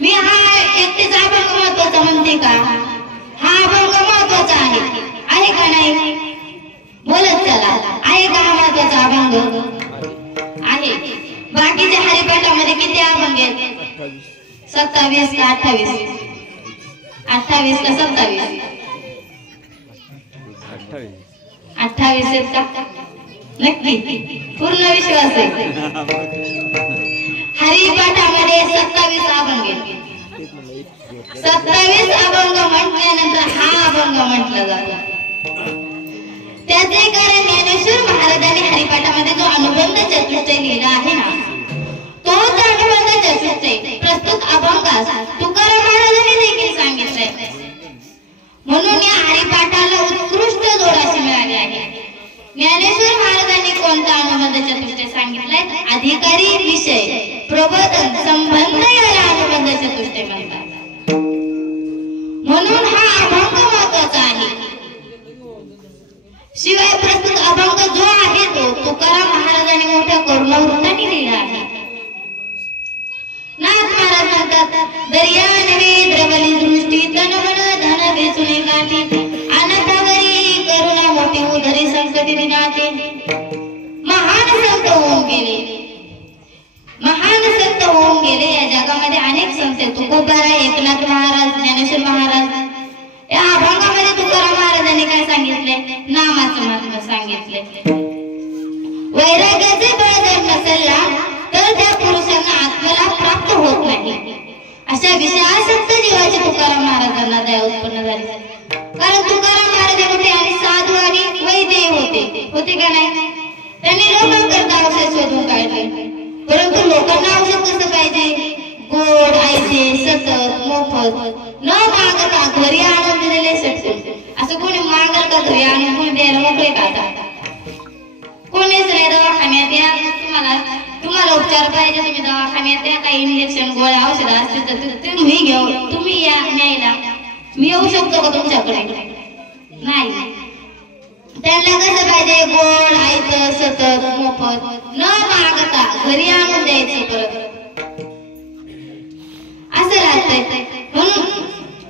मी हा एकटीच अभंग महत्वाचा म्हणते का? हा अभंग महत्वाचा आहे का नाही? बोलत चला, आहे का हा महत्वाचा अभंग? आहे. बाकीच्या हरिपाठामध्ये किती अभंग आहेत? 27 का 28? 28 का 27? 28 आहेत का? नक्की पूर्ण विश्वास आहे? हरिपाठामध्ये 27 अभंग आहेत. 27 अभंग म्हटल्यानंतर हा अभंग म्हटला जातो. त्याचे कारण ज्ञानेश्वर महाराजांनी हरिपाठामध्ये जो अनुबंध चतुष्टय लिहिला आहे ना, तोच अनुबंध चतुष्टय प्रस्तुत अभंगास तुकाराम महाराजांनी देखील सांगितलंय. म्हणून या हरिपाठाला उत्कृष्ट जोड अशी मिळाली आहे. ज्ञानेश्वर महाराजांनी कोणता अनुबंध चतुष्टय सांगितलाय? अधिकारी विषय प्रबोधन संबंध याला अनुबंध चतुष्टय म्हणतात. म्हणून हा अभंग महत्वाचा आहे. शिवाय प्रस्तुत अभंग जो आहे तो तुकाराम महाराजांनी मोठ्या करुणावृत्ताने लिहिला आहे. नाथ महाराज म्हणतात, दर्या नवे द्रवली दृष्टी तन मन धन वेचुने गाठी अनपगरी करुणा मोठी उदरी संकटी दिनाते. महान संत होऊन गेले, महान संत होऊन गेले. या जगामध्ये अनेक संत आहेत. तुकोबाराय, एकनाथ महाराज, ज्ञानेश्वर महाराज. या अभंगामध्ये तुकाराम महाराजांनी काय सांगितले? नामाचं महत्त्व सांगितले. वैराग्याचे बळ जर नसेल तर त्या पुरुषांना आत्मलाभ प्राप्त होत नाही. अशा विषयासक्त जीवाची तुकाराम महाराजांना दया उत्पन्न झाली. कारण तुकाराम महाराज होते आणि साधू आणि वैद्य होते का नाही? त्यांनी लोकांकरता औषध शोधून काढले. परंतु लोकांना औषध कसं पाहिजे? गोड, आयते, सतत, मोफत, न मागता घरी आणून दिलेले सटकून. असं कोणी मागल का? घरी आणून कोणी द्यायला मोकळे का? कोणीच नाही. दवाखान्यात या, तुम्हाला उपचार पाहिजे, तुम्ही दवाखान्यात या. काही इंजेक्शन गोळ्या औषध असतील तर तुम्ही घेऊ, तुम्ही या न्यायला. मी येऊ शकतो का तुमच्याकडे? नाही. त्यांना कसं पाहिजे? गोड, आयत, सतत, मोफत, न मागता घरी आणून द्यायचं. परत असं राहतंय. म्हणून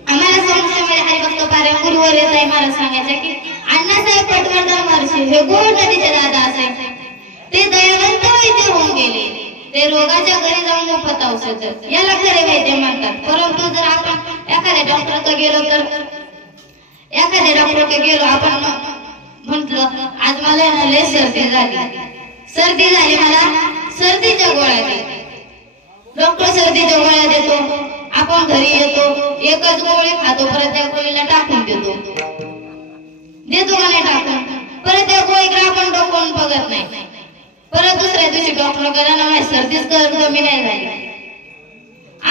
आम्हाला संस्थेमध्ये हरिभक्त पारायण गुरुवर येत आहे. मला सांगायचं की अण्णासाहेब पटवर्धन महर्षी हे गोड नदीचे दादा असायचे. ते दयावंत वैद्य होऊन गेले. ते रोगाच्या घरी जाऊन मोफत औषध, याला खरे वैद्य म्हणतात. परंतु जर आपण एखाद्या डॉक्टरकडे गेलो, आपण म्हंटल आज मला लय सर्दी झाली, मला सर्दीच्या गोळ्या दे. डॉक्टर सर्दीच्या गोळ्या देतो. आपण घरी येतो, एकच गोळी खातो, परत त्या गोळीला टाकून देतो का नाही टाकून? परत त्या गोळीकडे आपण डोकून बघत नाही. परत दुसऱ्या दिवशी डॉक्टर कडे माझी सर्दीच कमी नाही झाली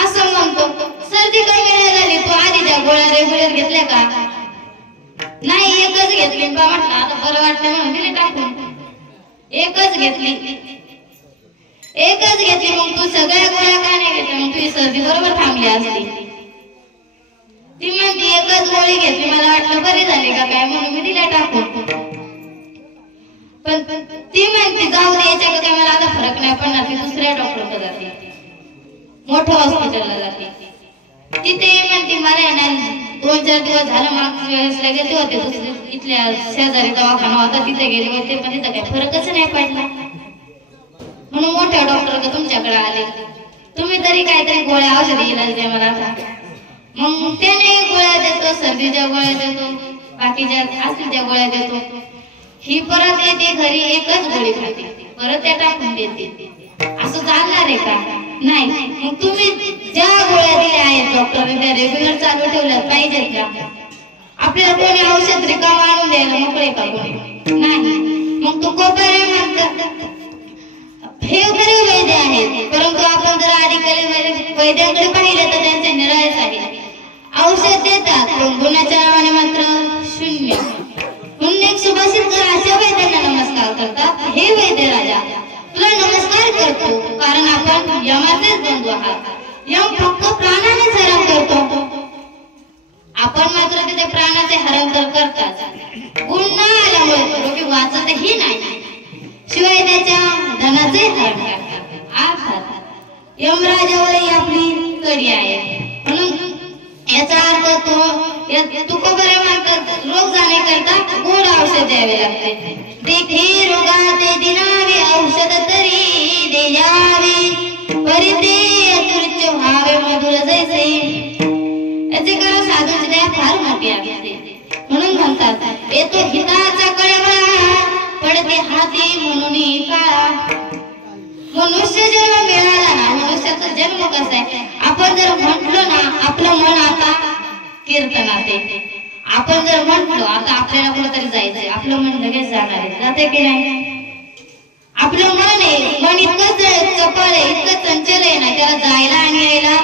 असं म्हणतो. सर्दी कमी नाही झाली, तू आधी त्या गोळ्या रेग्युलर घेतल्या का? नाही, एकच घेतली. म्हटलं आता बरं वाटलं म्हणून दिली टाकून. एकच घेतली. मग तू सगळ्या गोळ्या का नाही घेतल्या? मग तुझी सर्दी बरोबर थांबली असती. ती म्हणती एकच गोळी घेतली, मला वाटलं बरी झाली का काय म्हणून मी दिल्या टाकून. पण ती म्हणते जाऊ द्यायच्या का काय, मला आता फरक नाही पडणार. ती दुसऱ्या डॉक्टरकडे जाते, मोठ्या हॉस्पिटलला जाते. तिथे म्हणते मला येणार 2-4 दिवस झालं, मागच्या वेळेसला गेले होते इथल्या शेजारी दवाखाना होता, तिथे गेले होते, पण तिथं काही फरकच नाही पडला. म्हणून मोठ्या डॉक्टर तुमच्याकडे आले, तुम्ही तरी काहीतरी गोळ्या औषध इलाज द्या मला. मग त्याने गोळ्या देतो, सर्दीच्या गोळ्या देतो, बाकीच्या असतील त्या गोळ्या देतो. ही परत येते घरी, एकच गोळी खाते, परत त्या टाकून देते. असं चालणार आहे का? नाही. मग तुम्ही ज्या गोळ्या दिल्या आहेत डॉक्टरने त्या रेग्युलर चालू ठेवल्या पाहिजेत का? आपल्याला कोणी औषध रिकाम आणून द्यायला मोकळे का कोणी? नाही. मग तू कोपारे म्हणतात हे खरे वैद्य आहेत, परंतु आपण जर आदिकाली वैद्यांकडे पाहिले तर त्यांचे निराळेच आहे. औषध देतात पण गुणाच्या नावाने मात्र शून्य. म्हणून एक सुभाषित जर अशा वैद्यांना नमस्कार करतात, हे वैद्य राजा तुला नमस्कार करतो, कारण आपण यमाचेच बंधू आहात. यम फक्त प्राणानेच हरण करतो, आपण मात्र तिथे प्राणाचे हरण करतात. गुण न आल्यामुळे रोगी वाचतही नाही, शिवाय त्याच्या धनाचे हरण करतात. अर्थात यमराजावरही आपली कडी आहे. तो तुकोबरे म्हणतात रोग जाणे करता गोड औषध द्यावे लागते. देखी रोगाते दिनावे औषध तरी द्यावे परिते तुर्च व्हावे मधुर जैसे. याचे कारण साधूची दया फार मोठी असते. म्हणून म्हणतात येतो हिताचा कळवळा पडते हाती म्हणून काळा. मनुष्य जन्म मिळाला ना, मनुष्याचा जन्म कसा आहे, आपण जर म्हटलो ना आपलं मन आता कीर्तनात येते. आपण जर म्हटलो आता आपल्याला कुठेतरी जायचंय, आपलं मन लगेच जाणार आहे, जाते की नाही. आपलं मन आहे, मन इतकं चपळ आहे, इतकं चंचल आहे ना, त्याला जायला आणि यायला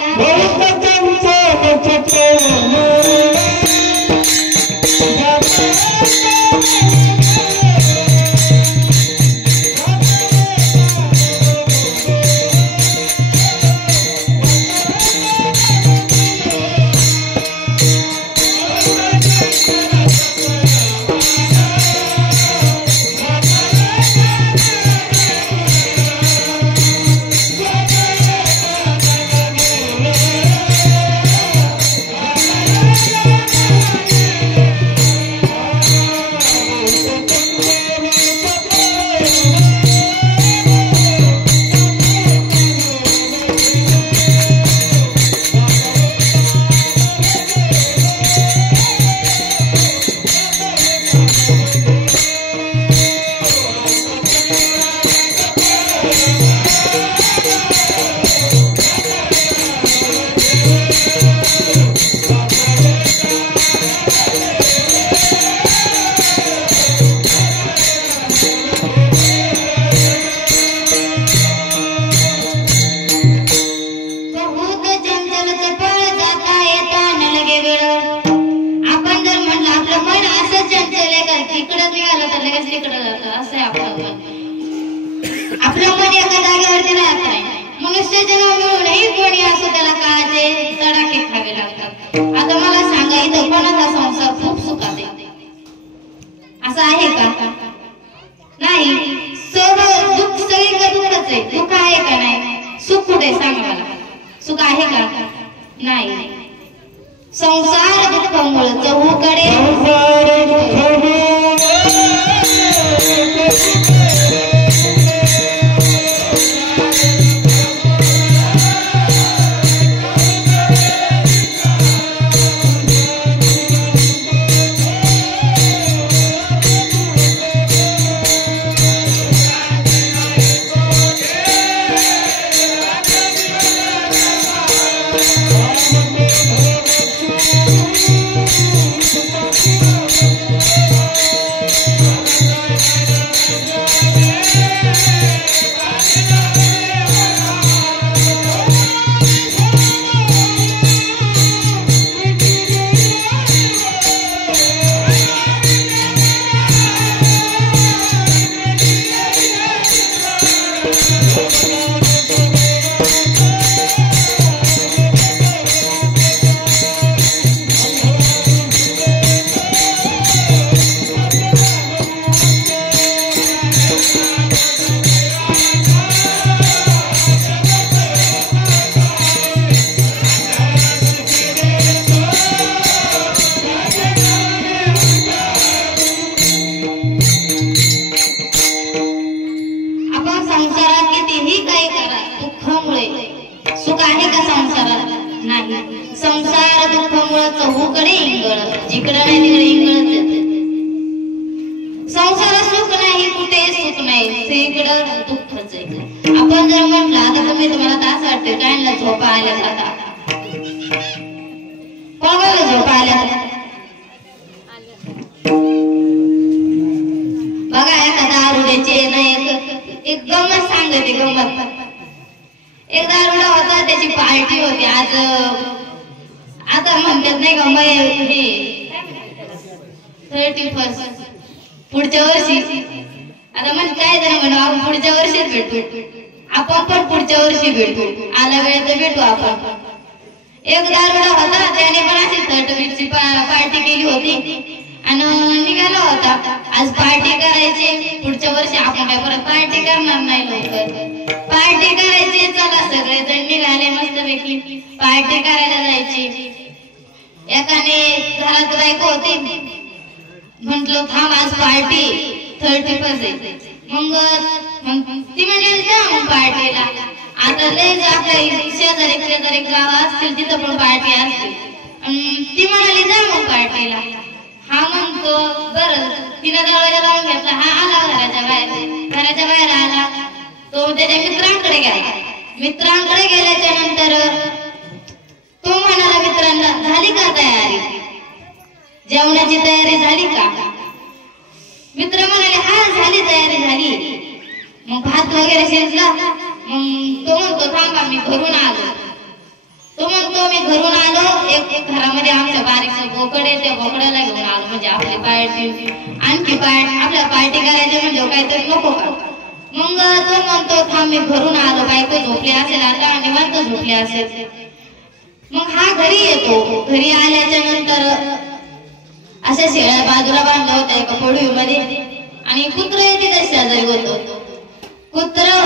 आपलं मन एका जागेवरती राहत नाही. मनुष्य जन्म मिळूनही कोणी असो त्याला काळाचे तडाखे खावे लागतात. आता मला सांगा इथं कोणाचा संसार खूप सुखात आहे असं आहे का? नाही. सर्व दुःख सगळीकडे दुःखच आहे. दुःख आहे का नाही? सुख कुठे सांगा मला. सुख आहे का? नाही. संसार दुःखामुळे चहूकडे संसार दुःखामुळे चहूकडे इंगळ, जिकडे नाही तिकडे इंगळच येते. संसारात सुख नाही, कुठे सुख नाही, सगळीकडे दुःखच आहे. आपण जर म्हटलं आता तुम्हाला तास वाटते काढला झोपा आल्या आता कोणाला झोपा आल्या बघा. एखादा आरुड्याचे एक गमत सांगते. गमत एक दारुडा होता, त्याची पार्टी होती. आज आता म्हणतात नाही का हे 31 पुढच्या वर्षी. आता म्हणजे काय जण म्हणू आपण पुढच्या वर्षीच भेटू, आपण पण पुढच्या वर्षी भेटू, आला वेळ तर भेटू आपण. एक दारुडा होता, त्याने पण अशी 31ची पार्टी केली होती आणि निघाला होता आज पार्टी करायची. पुढच्या वर्षी आपण काय परत पार्टी करणार नाही, लवकर पार्टी करायची. चला सगळे जण निघाले मस्तपैकी पार्टी करायला जायची. एकाने घरात बायको होती, म्हटलं थांब आज पार्टी 30%. मग ती म्हणजे जा मग पार्टीला. आता लय आपल्या शेजारी गाव असतील तिथं पण पार्टी असते. ती म्हणाली जा मग पार्टीला. हा म्हणतो बरं. तिने दरवाजा लावून घेतला. हा आला घराच्या बाहेर आला. तो त्याच्या मित्रांकडे गेला. मित्रांकडे गेल्याच्या नंतर तो म्हणाला मित्रांना झाली का तयारी, जेवणाची तयारी झाली का. मित्र म्हणाले हा झाली तयारी झाली. मग भात वगैरे शिजला. मग तो म्हणतो थांबा मी घरून आलो. तो म्हणतो मी घरून आलो. एक घरामध्ये आमच्या बारीकचं बोकड आहे, त्या बोकडाला घेऊन आलो. म्हणजे आपली पार्टी आणखी आपल्या पार्टी करायची म्हणजे काहीतरी नको का. मग तो म्हणतो थांब मी घरून आलो. बायको झोपली असेल आता, निवांत झोपली असेल. मग हा घरी येतो. घरी आल्याच्या नंतर अशा शेळ्या बाजूला बांधल्या होत्या एका पडवीमध्ये आणि कुत्र तिथे शेजारी होतं. कुत्र